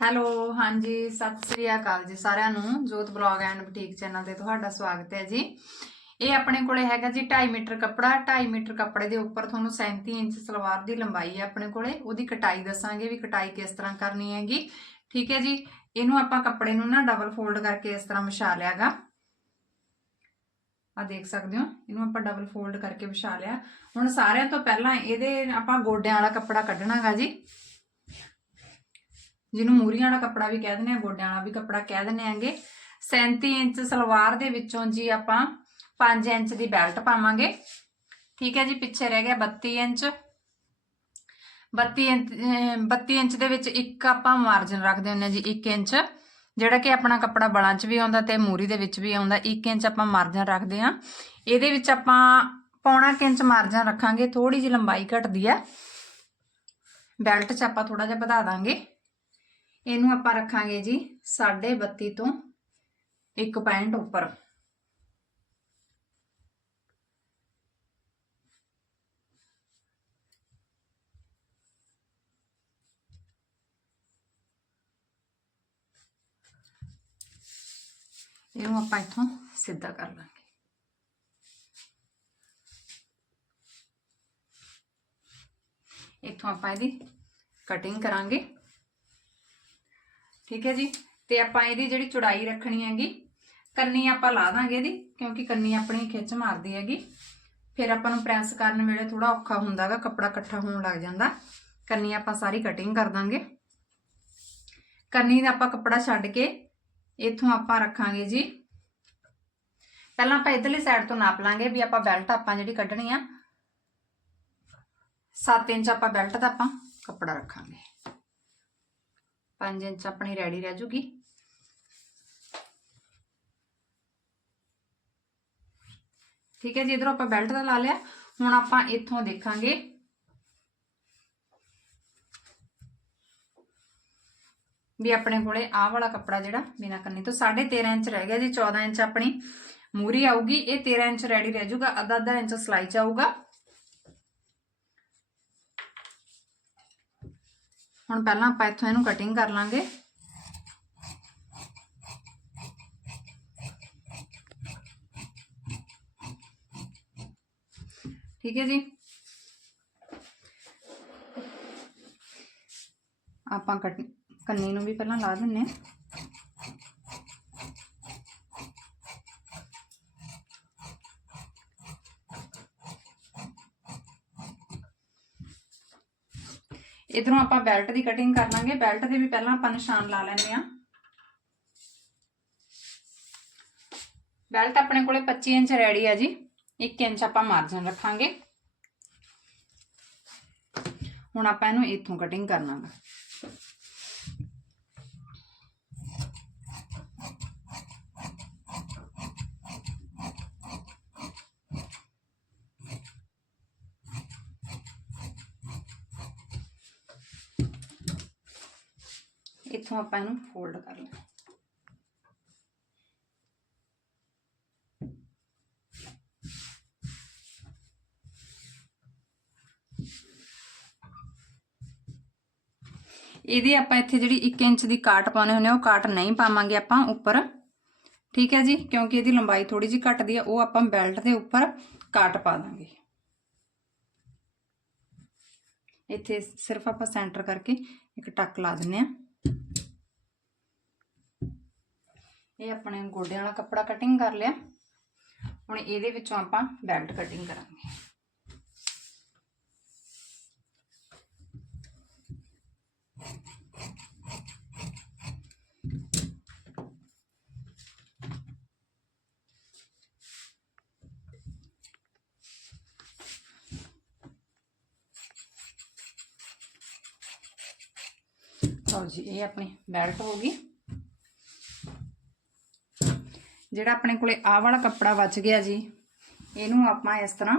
Hello, ਹਾਂਜੀ, ਸਤਿ ਸ੍ਰੀ ਅਕਾਲ ਜੀ ਸਾਰਿਆਂ ਨੂੰ। ਜੋਤ ਬਲੌਗ ਐਂਡ ਬੁਟੀਕ ਚੈਨਲ ਤੇ ਤੁਹਾਡਾ ਸਵਾਗਤ ਹੈ ਜੀ। ਇਹ ਆਪਣੇ ਕੋਲੇ ਹੈਗਾ ਜੀ 2.5 ਮੀਟਰ ਕੱਪੜਾ। 2.5 ਮੀਟਰ ਕੱਪੜੇ ਦੇ ਉੱਪਰ ਤੁਹਾਨੂੰ 37 ਇੰਚ ਸਲਵਾਰ ਦੀ ਲੰਬਾਈ ਹੈ ਆਪਣੇ ਕੋਲੇ। ਉਹਦੀ ਕਟਾਈ ਦੱਸਾਂਗੇ ਵੀ ਕਟਾਈ ਕਿਸ ਤਰ੍ਹਾਂ ਕਰਨੀ ਹੈਗੀ। ਠੀਕ ਹੈ ਜੀ। ਇਹਨੂੰ ਆਪਾਂ ਕੱਪੜੇ ਨੂੰ ਨਾ ਡਬਲ ਫੋਲਡ ਕਰਕੇ ਇਸ ਤਰ੍ਹਾਂ ਵਿਛਾ ਲਿਆਗਾ। ਆ ਦੇਖ ਸਕਦੇ ਹੋ, ਇਹਨੂੰ ਆਪਾਂ ਡਬਲ ਫੋਲਡ ਕਰਕੇ ਵਿਛਾ ਲਿਆ। ਹੁਣ ਸਾਰਿਆਂ ਤੋਂ ਪਹਿਲਾਂ ਇਹਦੇ ਆਪਾਂ ਗੋਡਿਆਂ ਵਾਲਾ ਕੱਪੜਾ ਕੱਢਣਾਗਾ ਜੀ। ਜਿਹਨੂੰ ਮੂਰੀਆਂ ਵਾਲਾ ਕੱਪੜਾ ਵੀ ਕਹਿ ਦਿੰਦੇ ਆ, ਗੋਡਿਆਂ ਵਾਲਾ ਵੀ ਕੱਪੜਾ ਕਹਿ ਦਿੰਦੇ ਆਂਗੇ। 37 ਇੰਚ ਸਲਵਾਰ ਦੇ ਵਿੱਚੋਂ ਜੀ ਆਪਾਂ 5 ਇੰਚ ਦੀ ਬੈਲਟ ਪਾਵਾਂਗੇ। ਠੀਕ ਹੈ ਜੀ, ਪਿੱਛੇ ਰਹਿ ਗਿਆ 32 ਇੰਚ। 32 ਇੰਚ, ਅਹ 32 ਇੰਚ ਦੇ ਵਿੱਚ ਇੱਕ ਆਪਾਂ ਮਾਰਜਨ ਰੱਖਦੇ ਹੁੰਦੇ ਹਾਂ ਜੀ 1 ਇੰਚ। ਜਿਹੜਾ ਕਿ ਆਪਣਾ ਕੱਪੜਾ ਬਲਾਂ 'ਚ ਵੀ ਆਉਂਦਾ ਤੇ ਮੂਰੀ ਦੇ ਵਿੱਚ ਵੀ ਆਉਂਦਾ 1 ਇੰਚ ਆਪਾਂ ਮਾਰਜਨ ਰੱਖਦੇ ਹਾਂ। ਇਹਦੇ ਵਿੱਚ ਆਪਾਂ ਪੌਣਾ ਕੁ ਇੰਚ ਮਾਰਜਨ ਰੱਖਾਂਗੇ ਥੋੜੀ ਜਿਹੀ ਲੰਬਾਈ ਘਟਦੀ ਆ ਬੈਲਟ 'ਚ ਆਪਾਂ ਥੋੜਾ ਜਿਹਾ ਵਧਾ ਦਾਂਗੇ। ਇਹਨੂੰ ਆਪਾਂ ਰੱਖਾਂਗੇ ਜੀ 32.5 ਤੋਂ 1 ਪੁਆਇੰਟ ਉੱਪਰ। ਇਹਨੂੰ ਆਪਾਂ ਇੱਥੋਂ ਸਿੱਧਾ ਕਰ ਲਾਂਗੇ। ਇੱਥੋਂ ਆਪਾਂ ਇਹਦੀ ਕਟਿੰਗ ਕਰਾਂਗੇ। ਠੀਕ ਹੈ ਜੀ? ਤੇ ਆਪਾਂ ਇਹਦੀ ਜਿਹੜੀ ਚੌੜਾਈ ਰੱਖਣੀ ਹੈਗੀ, ਕੰਨੀ ਆਪਾਂ ਲਾ ਦਾਂਗੇ ਇਹਦੀ, ਕਿਉਂਕਿ ਕੰਨੀ ਆਪਣੀ ਖਿੱਚ ਮਾਰਦੀ ਹੈਗੀ। ਫਿਰ ਆਪਾਂ ਨੂੰ ਪ੍ਰੈਸ ਕਰਨ ਵੇਲੇ ਥੋੜਾ ਔਖਾ ਹੁੰਦਾਗਾ ਕੱਪੜਾ ਇਕੱਠਾ ਹੋਣ ਲੱਗ ਜਾਂਦਾ। ਕੰਨੀ ਆਪਾਂ ਸਾਰੀ ਕਟਿੰਗ ਕਰ ਦਾਂਗੇ। ਕੰਨੀ ਦਾ ਆਪਾਂ ਕੱਪੜਾ ਛੱਡ ਕੇ ਇੱਥੋਂ ਆਪਾਂ ਰੱਖਾਂਗੇ ਜੀ। ਪਹਿਲਾਂ ਆਪਾਂ ਇਧਰਲੀ ਸਾਈਡ ਤੋਂ ਨਾਪ ਲਾਂਗੇ ਵੀ ਆਪਾਂ ਬੈਲਟ ਆਪਾਂ ਜਿਹੜੀ ਕੱਢਣੀ ਆ 7 ਇੰਚ ਆਪਾਂ ਬੈਲਟ ਦਾ ਆਪਾਂ ਕੱਪੜਾ ਰੱਖਾਂਗੇ। 5 ਇੰਚ ਆਪਣੀ ਰੈਡੀ ਰਹਿ ਜੂਗੀ ਠੀਕ ਹੈ ਜੀ ਇਧਰੋਂ ਆਪਾਂ ਬੈਲਟ ਦਾ ਲਾ ਲਿਆ ਹੁਣ ਆਪਾਂ ਇੱਥੋਂ ਦੇਖਾਂਗੇ ਵੀ ਆਪਣੇ ਕੋਲੇ ਆਹ ਵਾਲਾ ਕੱਪੜਾ ਜਿਹੜਾ ਬਿਨਾ ਕੰਨੀ ਤੋਂ 13.5 ਇੰਚ ਰਹਿ ਗਿਆ ਜੀ 14 ਇੰਚ ਆਪਣੀ ਮੂਰੀ ਆਊਗੀ ਇਹ 13 ਇੰਚ ਰੈਡੀ ਰਹਿ ਜਾਊਗਾ ਅੱਧਾ ਅੱਧਾ ਇੰਚ ਸਲਾਈ ਚ ਆਊਗਾ ਹੁਣ ਪਹਿਲਾਂ ਆਪਾਂ ਇੱਥੋਂ ਇਹਨੂੰ ਕਟਿੰਗ ਕਰ ਲਾਂਗੇ। ਠੀਕ ਹੈ ਜੀ? ਆਪਾਂ ਕੱਟ ਕੰਨੀ ਨੂੰ ਵੀ ਪਹਿਲਾਂ ਲਾ ਦਿੰਨੇ ਆ। ਇਧਰੋਂ ਆਪਾਂ ਬੈਲਟ ਦੀ ਕਟਿੰਗ ਕਰ ਲਾਂਗੇ। ਬੈਲਟ ਦੇ ਵੀ ਪਹਿਲਾਂ ਆਪਾਂ ਨਿਸ਼ਾਨ ਲਾ ਲੈਂਦੇ ਆ ਬੈਲਟ ਆਪਣੇ ਕੋਲੇ 25 ਇੰਚ ਰੈਡੀ ਆ ਜੀ। 1 ਇੰਚ ਆਪਾਂ ਮਾਰਜਨ ਰੱਖਾਂਗੇ। ਹੁਣ ਆਪਾਂ ਇਹਨੂੰ ਇੱਥੋਂ ਕਟਿੰਗ ਕਰਨਾਗਾ ਇੱਥੋਂ ਆਪਾਂ ਇਹਨੂੰ ਫੋਲਡ ਕਰ ਲੈਣਾ ਇਹਦੀ ਆਪਾਂ ਇੱਥੇ ਜਿਹੜੀ 1 ਇੰਚ ਦੀ ਕਾਟ ਪਾਉਣੇ ਹੁੰਦੇ ਆ, ਉਹ ਕਾਟ ਨਹੀਂ ਪਾਵਾਂਗੇ ਆਪਾਂ ਉੱਪਰ। ਠੀਕ ਹੈ ਜੀ? ਕਿਉਂਕਿ ਇਹਦੀ ਲੰਬਾਈ ਥੋੜੀ ਜਿਹੀ ਘਟਦੀ ਆ, ਉਹ ਆਪਾਂ ਬੈਲਟ ਦੇ ਉੱਪਰ ਕਾਟ ਪਾ ਦਾਂਗੇ। ਇੱਥੇ ਸਿਰਫ ਆਪਾਂ ਸੈਂਟਰ ਕਰਕੇ ਇੱਕ ਟੱਕ ਲਾ ਦਿੰਨੇ ਆ। ਇਹ ਆਪਣੇ ਗੋਡਿਆਂ ਵਾਲਾ ਕੱਪੜਾ ਕਟਿੰਗ ਕਰ ਲਿਆ। ਹੁਣ ਇਹਦੇ ਵਿੱਚੋਂ ਆਪਾਂ ਬੈਲਟ ਕਟਿੰਗ ਕਰਾਂਗੇ। ਲਓ ਜੀ, ਇਹ ਆਪਣੀ ਬੈਲਟ ਹੋ ਗਈ। ਜਿਹੜਾ ਆਪਣੇ ਕੋਲੇ ਆਹ ਵਾਲਾ ਕੱਪੜਾ ਬਚ ਗਿਆ ਜੀ, ਇਹਨੂੰ ਆਪਾਂ ਇਸ ਤਰ੍ਹਾਂ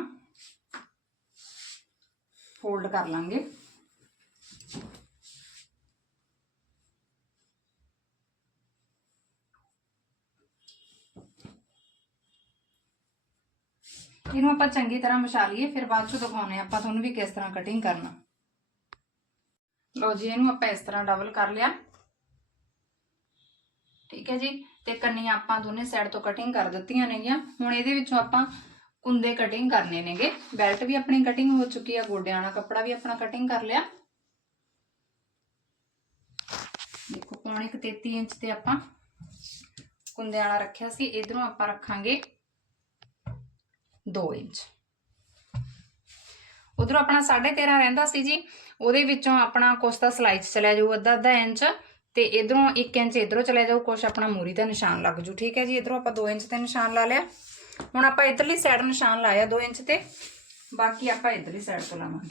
ਫੋਲਡ ਕਰ ਲਾਂਗੇ। ਇਹਨੂੰ ਆਪਾਂ ਚੰਗੀ ਤਰ੍ਹਾਂ ਮਛਾ ਲਈਏ, ਫਿਰ ਬਾਅਦ ਚ ਦਿਖਾਉਨੇ ਆਪਾਂ ਤੁਹਾਨੂੰ ਵੀ ਕਿਸ ਤਰ੍ਹਾਂ ਕਟਿੰਗ ਕਰਨਾ। ਲਓ ਜੀ, ਇਹਨੂੰ ਆਪਾਂ ਇਸ ਤਰ੍ਹਾਂ ਡਬਲ ਕਰ ਲਿਆ। ਠੀਕ ਹੈ ਜੀ? ਤੇ ਕੰਨੀਆਂ ਆਪਾਂ ਦੋਨੇ ਸਾਈਡ ਤੋਂ ਕਟਿੰਗ ਕਰ ਦਿੱਤੀਆਂ ਨੇਗੀਆਂ। ਹੁਣ ਇਹਦੇ ਵਿੱਚੋਂ ਆਪਾਂ ਕੁੰਦੇ ਕਟਿੰਗ ਕਰਨੇ ਨੇਗੇ। ਬੈਲਟ ਵੀ ਆਪਣੀ ਕਟਿੰਗ ਹੋ ਚੁੱਕੀ ਆ, ਗੋਡਿਆਂ ਵਾਲਾ ਕੱਪੜਾ ਵੀ ਆਪਣਾ ਕਟਿੰਗ ਕਰ ਲਿਆ। ਦੇਖੋ ਪੌਣੇ 33 ਇੰਚ ਤੇ ਆਪਾਂ ਕੁੰਦੇ ਵਾਲਾ ਰੱਖਿਆ ਸੀ। ਇਧਰੋਂ ਆਪਾਂ ਰੱਖਾਂਗੇ 2 ਇੰਚ। ਉਧਰੋਂ ਆਪਣਾ 13.5 ਰਹਿੰਦਾ ਸੀ ਜੀ। ਉਹਦੇ ਵਿੱਚੋਂ ਆਪਣਾ ਕੁਛ ਤਾਂ ਸਲਾਈ 'ਚ ਚਲਿਆ ਜਾਊ ਅੱਧਾ ਅੱਧਾ ਇੰਚ। ਤੇ ਇਧਰੋਂ 1 ਇੰਚ ਇਧਰੋਂ ਚਲਿਆ ਜਾਊ ਕੁਛ ਆਪਣਾ ਮੂਰੀ ਦਾ ਨਿਸ਼ਾਨ ਲੱਗ ਜੂ। ਠੀਕ ਹੈ ਜੀ, ਇਧਰੋਂ ਆਪਾਂ 2 ਇੰਚ ਤੇ ਨਿਸ਼ਾਨ ਲਾ ਲਿਆ। ਹੁਣ ਆਪਾਂ ਇਧਰਲੀ ਸਾਈਡ ਨਿਸ਼ਾਨ ਲਾਇਆ 2 ਇੰਚ ਤੇ। ਬਾਕੀ ਆਪਾਂ ਇਧਰਲੀ ਸਾਈਡ ਤੋਂ ਲਾਵਾਂਗੇ।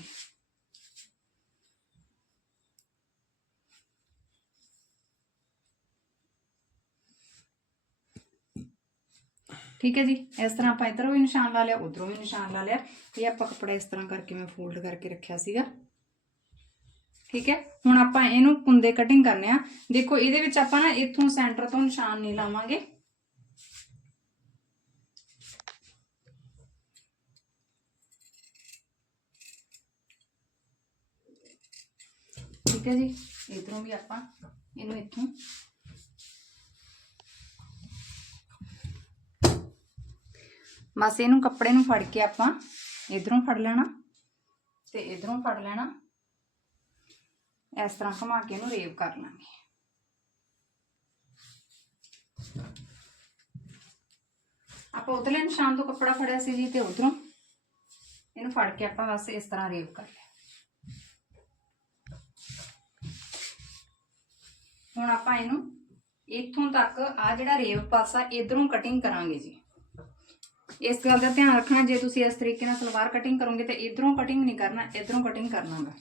ਠੀਕ ਹੈ ਜੀ, ਇਸ ਤਰ੍ਹਾਂ ਆਪਾਂ ਇਧਰੋਂ ਵੀ ਨਿਸ਼ਾਨ ਲਾ ਲਿਆ, ਉਧਰੋਂ ਵੀ ਨਿਸ਼ਾਨ ਲਾ ਲਿਆ। ਇਹ ਆਪਾਂ ਕੱਪੜਾ ਇਸ ਤਰ੍ਹਾਂ ਕਰਕੇ ਮੈਂ ਫੋਲਡ ਕਰਕੇ ਰੱਖਿਆ ਸੀਗਾ। ਠੀਕ ਹੈ? ਹੁਣ ਆਪਾਂ ਇਹਨੂੰ ਕੁੰਦੇ ਕਟਿੰਗ ਕਰਨੇ ਆ। ਦੇਖੋ, ਇਹਦੇ ਵਿੱਚ ਆਪਾਂ ਨਾ ਇੱਥੋਂ ਸੈਂਟਰ ਤੋਂ ਨਿਸ਼ਾਨ ਨਹੀਂ ਲਾਵਾਂਗੇ। ਠੀਕ ਹੈ ਜੀ? ਇਧਰੋਂ ਵੀ ਆਪਾਂ ਇਹਨੂੰ ਇੱਥੋਂ। ਬਸ ਇਹਨੂੰ ਕੱਪੜੇ ਨੂੰ ਫੜ ਕੇ ਆਪਾਂ ਇਧਰੋਂ ਫੜ ਲੈਣਾ ਤੇ ਇਧਰੋਂ ਫੜ ਲੈਣਾ। ਇਸ ਤਰ੍ਹਾਂ ਘੁਮਾ ਕੇ ਇਹਨੂੰ ਰੇਵ ਕਰ ਲਾਂਗੇ। ਆਪਾਂ ਉਤਲੇ ਨਿਸ਼ਾਨ ਤੋਂ ਕੱਪੜਾ ਫੜਿਆ ਸੀ ਜੀ ਤੇ ਉਧਰੋਂ। ਇਹਨੂੰ ਫੜ ਕੇ ਆਪਾਂ ਬਸ ਇਸ ਤਰ੍ਹਾਂ ਰੇਵ ਕਰ ਲਿਆ। ਹੁਣ ਆਪਾਂ ਇਹਨੂੰ ਇੱਥੋਂ ਤੱਕ ਆ ਜਿਹੜਾ ਰੇਵ ਪਾਸਾ ਇਧਰੋਂ ਕਟਿੰਗ ਕਰਾਂਗੇ ਜੀ। ਇਸ ਗੱਲ ਦਾ ਧਿਆਨ ਰੱਖਣਾ, ਜੇ ਤੁਸੀਂ ਇਸ ਤਰੀਕੇ ਨਾਲ ਸਲਵਾਰ ਕਟਿੰਗ ਕਰੋਗੇ ਤੇ ਇਧਰੋਂ ਕਟਿੰਗ ਨਹੀਂ ਕਰਨਾ, ਇਧਰੋਂ ਕਟਿੰਗ ਕਰਨਾਗਾ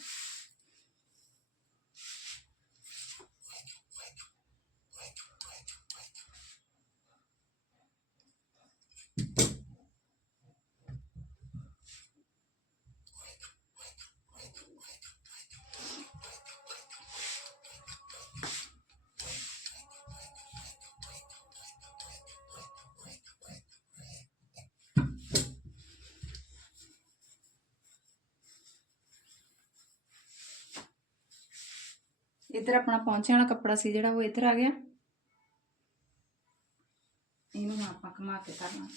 ਇੱਧਰ ਆਪਣਾ ਪਹੁੰਚੇ ਵਾਲਾ ਕੱਪੜਾ ਸੀ ਜਿਹੜਾ ਉਹ ਇੱਧਰ ਆ ਗਿਆ। ਇਹਨੂੰ ਆਪਾਂ ਕਮਾ ਕੇ ਕਰਨਾ।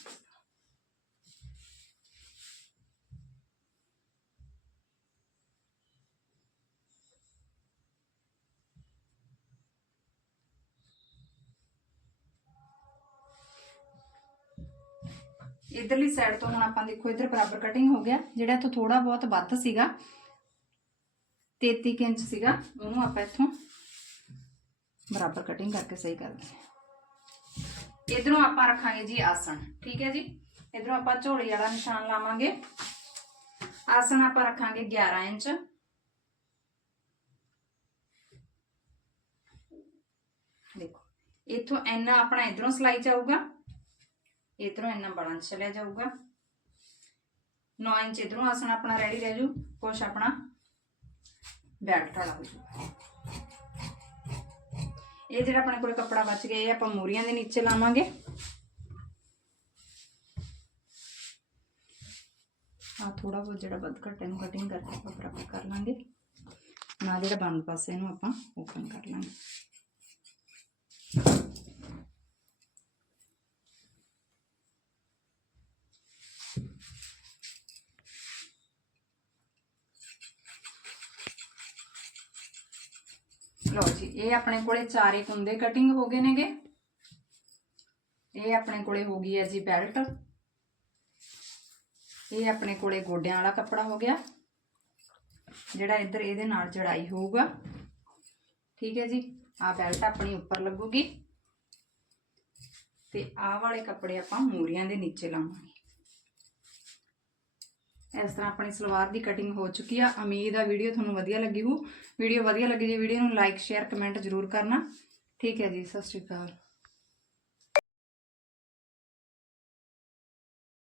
ਇਧਰਲੀ ਸਾਈਡ ਤੋਂ ਹੁਣ ਆਪਾਂ ਦੇਖੋ, ਇਧਰ ਬਰਾਬਰ ਕਟਿੰਗ ਹੋ ਗਿਆ, ਜਿਹੜਾ ਇੱਥੋਂ ਥੋੜਾ ਬਹੁਤ ਵੱਧ ਸੀਗਾ 33 ਕੁ ਇੰਚ ਸੀਗਾ, ਉਹਨੂੰ ਆਪਾਂ ਇੱਥੋਂ ਬਰਾਬਰ ਕਟਿੰਗ ਕਰਕੇ ਸਹੀ ਕਰ ਦਿੰਦੇ ਇਧਰੋਂ ਆਪਾਂ ਰੱਖਾਂਗੇ ਜੀ ਆਸਣ, ਠੀਕ ਹੈ ਜੀ? ਇਧਰੋਂ ਆਪਾਂ ਝੋਲੀ ਵਾਲਾ ਨਿਸ਼ਾਨ ਲਾਵਾਂਗੇ। ਆਸਣ ਆਪਾਂ ਰੱਖਾਂਗੇ 11 ਇੰਚ। ਦੇਖੋ, ਇਥੋਂ ਇੰਨਾ ਆਪਣਾ ਇਧਰੋਂ ਸਲਾਈ ਜਾਊਗਾ। ਇਧਰੋਂ ਇੰਨਾ ਬੜਾ ਚਲਿਆ ਜਾਊਗਾ। 9 ਇੰਚ ਇਧਰੋਂ ਆਸਣ ਆਪਣਾ ਰੈਡੀ ਰਹਿ ਜੂ। ਕੁਛ ਆਪਣਾ ਬੈਲਟ ਵਾਲਾ ਹੋ ਜੂਗਾ ਇਹ ਜਿਹੜਾ ਆਪਣੇ ਕੋਲ ਕੱਪੜਾ ਬਚ ਗਿਆ, ਇਹ ਆਪਾਂ ਮੂਰੀਆਂ ਦੇ ਨੀਚੇ ਲਾਵਾਂਗੇ। ਆ ਥੋੜਾ ਬਹੁਤ ਜਿਹੜਾ ਵੱਧ ਘੱਟ ਇਹਨੂੰ ਕਟਿੰਗ ਕਰਕੇ ਆਪਾਂ ਬਰਾਬਰ ਕਰ ਲਾਂਗੇ। ਨਾ ਜਿਹੜਾ ਬੰਦ ਪਾਸੇ ਇਹਨੂੰ ਆਪਾਂ ਓਪਨ ਕਰ ਲਾਂਗੇ ਲਓ ਜੀ ਇਹ ਆਪਣੇ ਕੋਲੇ ਚਾਰੇ ਕੁੰਦੇ ਕਟਿੰਗ ਹੋ ਗਏ ਨੇਗੇ। ਇਹ ਆਪਣੇ ਕੋਲੇ ਹੋ ਗਈ ਹੈ ਜੀ ਬੈਲਟ ਇਹ ਆਪਣੇ ਕੋਲੇ ਗੋਡਿਆਂ ਵਾਲਾ ਕੱਪੜਾ ਹੋ ਗਿਆ, ਜਿਹੜਾ ਇੱਧਰ ਇਹਦੇ ਨਾਲ ਜੜਾਈ ਹੋਊਗਾ। ਠੀਕ ਹੈ ਜੀ ਆ ਬੈਲਟ ਆਪਣੀ ਉੱਪਰ ਲੱਗੂਗੀ। ਤੇ ਆਹ ਵਾਲੇ ਕੱਪੜੇ ਆਪਾਂ ਮੂਰੀਆਂ ਦੇ ਨੀਚੇ ਲਾਵਾਂਗੇ। ਇਸ ਤਰ੍ਹਾਂ ਆਪਣੀ ਸਲਵਾਰ ਦੀ ਕਟਿੰਗ ਹੋ ਚੁੱਕੀ ਆ। ਉਮੀਦ ਆ ਵੀਡੀਓ ਤੁਹਾਨੂੰ ਵਧੀਆ ਲੱਗੀ ਹੋ ਵੀਡੀਓ ਵਧੀਆ ਲੱਗੀ ਜੀ ਵੀਡੀਓ ਨੂੰ ਲਾਈਕ ਸ਼ੇਅਰ ਕਮੈਂਟ ਜ਼ਰੂਰ ਕਰਨਾ। ਠੀਕ ਹੈ ਜੀ, ਸਤਿ ਸ਼੍ਰੀ ਅਕਾਲ।